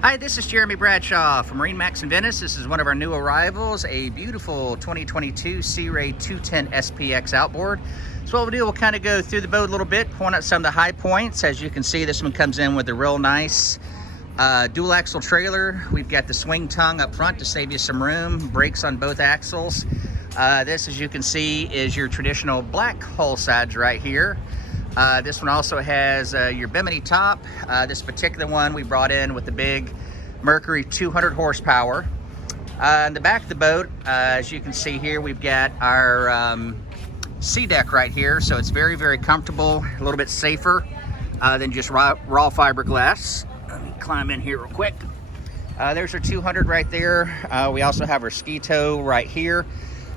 Hi, this is Jeremy Bradshaw from MarineMax in Venice. This is one of our new arrivals, a beautiful 2022 Sea Ray 210 SPX outboard. So what we'll do, we'll kind of go through the boat a little bit, point out some of the high points. As you can see, this one comes in with a real nice dual axle trailer. We've got the swing tongue up front to save you some room, brakes on both axles. This, as you can see, is your traditional black hull sides right here. This one also has your bimini top. This particular one we brought in with the big Mercury 200 horsepower. In the back of the boat, as you can see here, we've got our sea deck right here, so it's very, very comfortable, a little bit safer than just raw fiberglass. Let me climb in here real quick. There's our 200 right there. We also have our ski tow right here.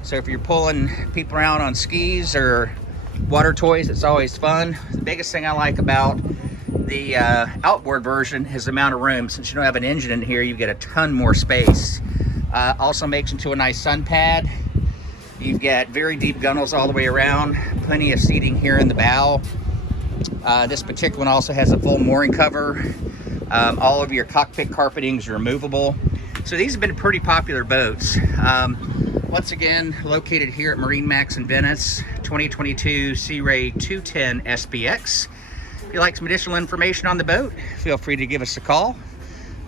So if you're pulling people around on skis or water toys, it's always fun. The biggest thing I like about the outboard version is the amount of room. Since you don't have an engine in here, you get a ton more space. Also makes into a nice sun pad. You've got very deep gunnels all the way around, plenty of seating here in the bow. This particular one also has a full mooring cover. All of your cockpit carpeting is removable. So these have been pretty popular boats. Once again, located here at MarineMax in Venice, 2022 Sea Ray 210 SPX. If you'd like some additional information on the boat, feel free to give us a call.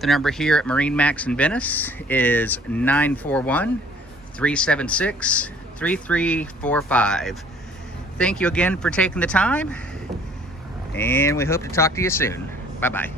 The number here at MarineMax in Venice is 941-376-3345. Thank you again for taking the time, and we hope to talk to you soon. Bye-bye.